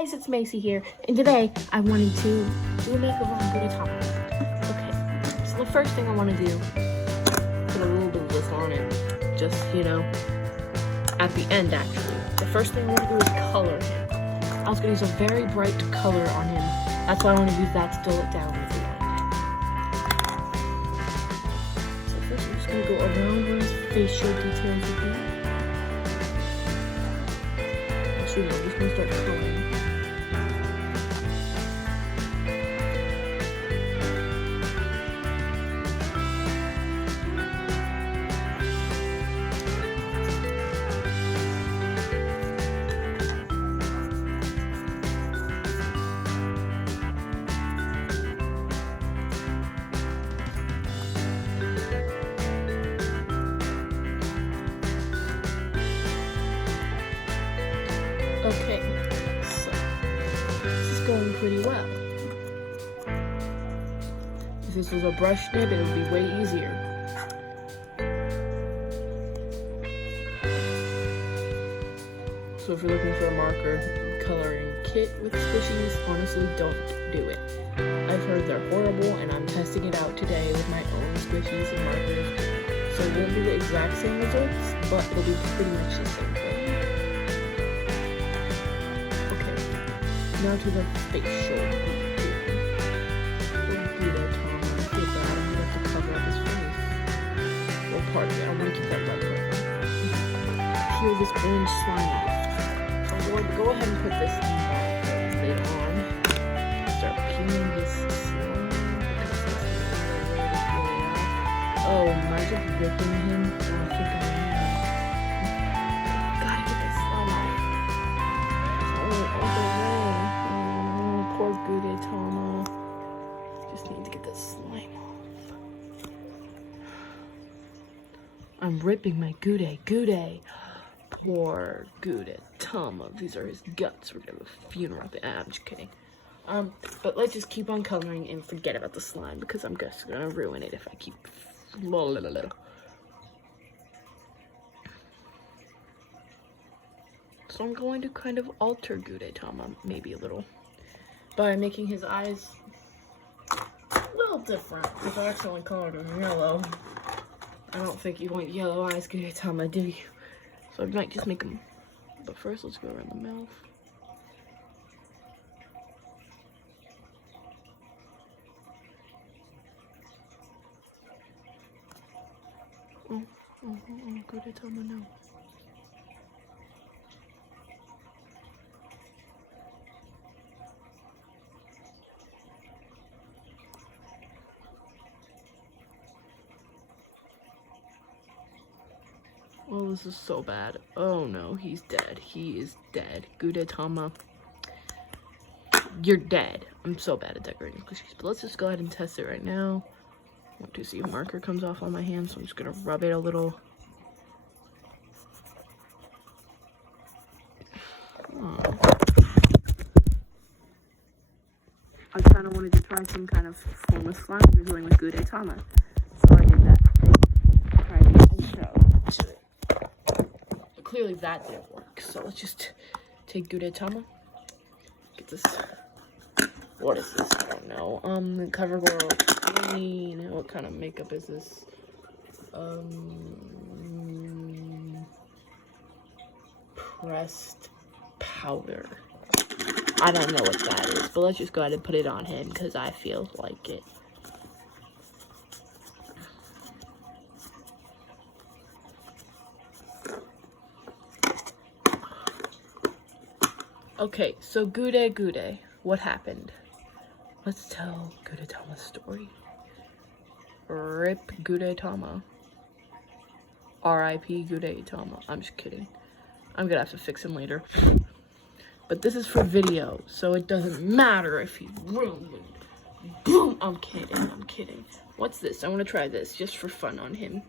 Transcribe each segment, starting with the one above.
guys, it's Macy here, and today I wanted to do a makeover on Gudetama. Okay, so the first thing I want to do, put a little bit of this on it, just, at the end actually. The first thing I want to do is color him. I was going to use a very bright color on him. That's why I want to use that to dull it down with the light. So first I'm just going to go around where his facial details would be. Actually, no, I'm just going to start coloring. Okay, so this is going pretty well. If this was a brush nib, it would be way easier. So if you're looking for a marker coloring kit with squishies, honestly, don't do it. I've heard they're horrible, and I'm testing it out today with my own squishies and markers. So it won't be the exact same results, but it'll be pretty much the same thing. Now to the facial. Gudetama. Get that. I'm gonna have to cover up his face. Well, part of it. I'm gonna keep that right part. Peel this orange slime off. So I'm going to go ahead and put this lid on. Start peeling this slime. Oh, am I just ripping him? I think I am. Gotta get this slime off. Poor Gudetama. Just need to get this slime off. I'm ripping my Gude. Poor Gudetama. These are his guts. We're gonna have a funeral at the end. I'm just kidding. But let's just keep on coloring and forget about the slime because I'm just gonna ruin it if I keep. So I'm going to kind of alter Gudetama maybe a little by making his eyes a little different. If I accidentally colored him yellow, I don't think you want yellow eyes, Gudetama, do you? So I might just make him. But first, let's go around the mouth. Gudetama, no. Oh, this is so bad. Oh no, he's dead. He is dead. Gudetama, you're dead. I'm so bad at decorating squishies. But let's just go ahead and test it right now. I want to see if marker comes off on my hand, so I'm just gonna rub it a little. Oh. I kind of wanted to try some kind of formless slime we were doing with Gudetama, so I did that. Alright, intro to it. But clearly that didn't work, so let's just take Gudetama. Get this. What is this? I don't know. CoverGirl Clean. What kind of makeup is this? Pressed powder. I don't know what that is, but let's just go ahead and put it on him because I feel like it. Okay, so Gude, what happened? Let's tell Gudetama's story. Rip Gudetama. R.I.P. Gudetama. I'm just kidding. I'm gonna have to fix him later. But this is for video, so it doesn't matter if he's ruined. Boom! I'm kidding. What's this? I want to try this just for fun on him.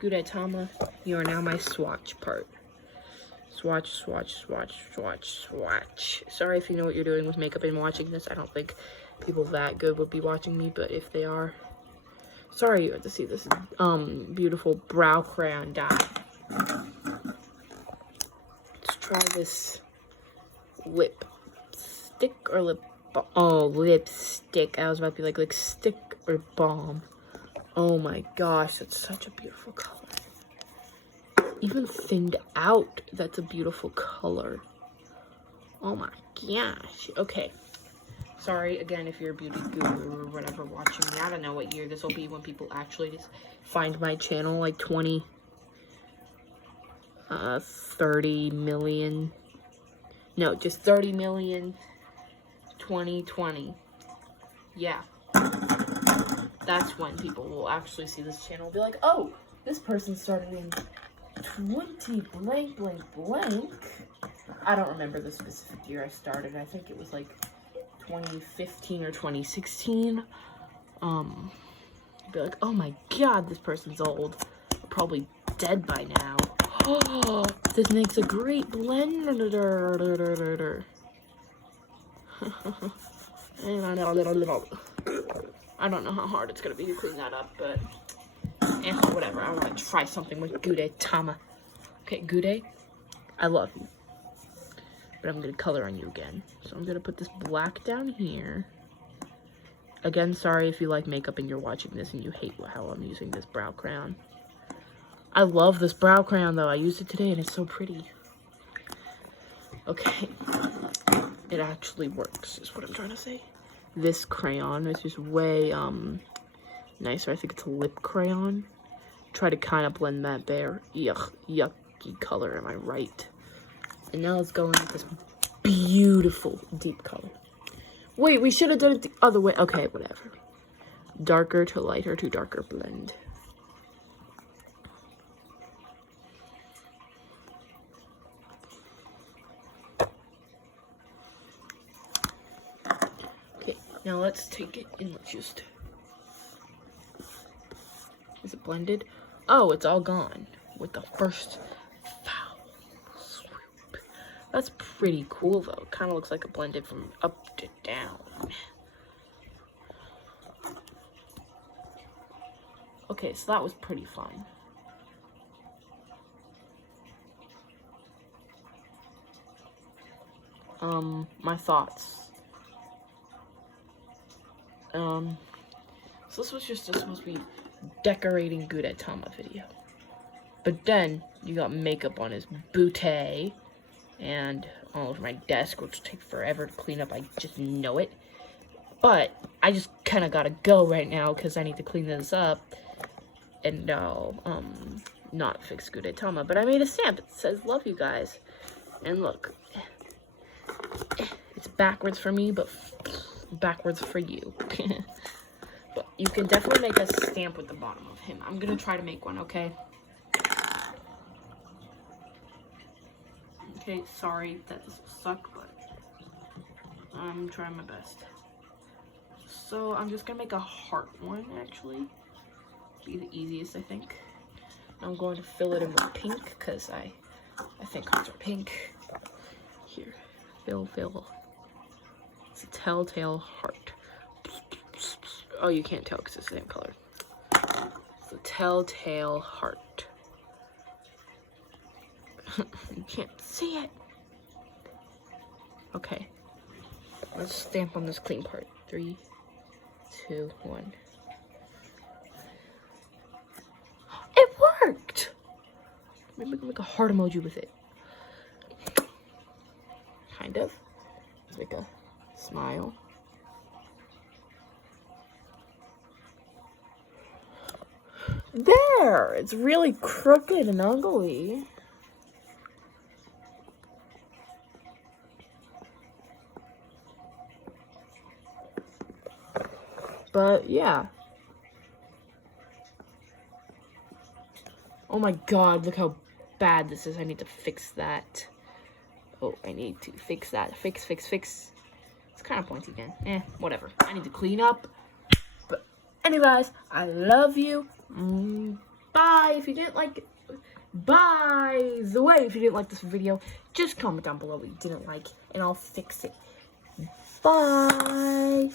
Gudetama, you are now my swatch part. Swatch. Sorry if you know what you're doing with makeup and watching this. I don't think people that good would be watching me, but if they are, sorry you have to see this beautiful brow crayon dye. Let's try this lip lipstick or lip balm? Oh, lipstick. I was about to be like stick or balm. Oh my gosh, that's such a beautiful color. Even thinned out, that's a beautiful color. Oh my gosh. Okay. Sorry again if you're a beauty guru or whatever watching me. I don't know what year this will be when people actually just find my channel, like 30 million. No, just 30 million 2020. Yeah. That's when people will actually see this channel and be like, oh, this person started in 20 blank blank blank. I don't remember the specific year I started. I think it was like 2015 or 2016. Be like, oh my god, this person's old. Probably dead by now. Oh, this makes a great blender. I don't know how hard it's gonna be to clean that up, but whatever. I want to try something with Gudetama. Okay, Gude, I love you, but I'm gonna color on you again. So I'm gonna put this black down here. Again, sorry if you like makeup and you're watching this and you hate how I'm using this brow crayon. I love this brow crayon though. I used it today and it's so pretty. Okay, it actually works is what I'm trying to say. This crayon is just way nicer. I think it's a lip crayon. Try to kind of blend that there. Yucky color, am I right? And now let's go in with this beautiful deep color. Wait, we should have done it the other way. Okay, whatever. Darker to lighter to darker blend. Okay, now let's take it and let's just... Is it blended? Oh, it's all gone with the first foul swoop. That's pretty cool though. Kind of looks like it blended from up to down. Okay, so that was pretty fun. My thoughts. So this was just supposed to be decorating Gudetama video. But then you got makeup on his bootay and all over my desk, which will take forever to clean up. I just know it. But I just kind of gotta go right now because I need to clean this up and not fix Gudetama. But I made a stamp. It says "Love you guys," and look, it's backwards for me, but backwards for you. But you can definitely make a stamp with the bottom of him. I'm gonna try to make one, okay? Okay, sorry that this will suck, but I'm trying my best. So I'm just gonna make a heart one, actually. Be the easiest, I think. I'm going to fill it in with pink, because I think hearts are pink. Here, fill. It's a telltale heart. Oh, you can't tell because it's the same color. It's a telltale heart. You can't see it. Okay. Let's stamp on this clean part. 3, 2, 1. It worked! Maybe we can make a heart emoji with it. Kind of. It's like a smile. There! It's really crooked and ugly. But, yeah. Oh my god, look how bad this is. I need to fix that. Oh, I need to fix that. Fix. It's kind of pointy again. Whatever. I need to clean up. But anyways, I love you. Bye. If you didn't like it, by the way, if you didn't like this video, just comment down below what you didn't like, and I'll fix it. Bye.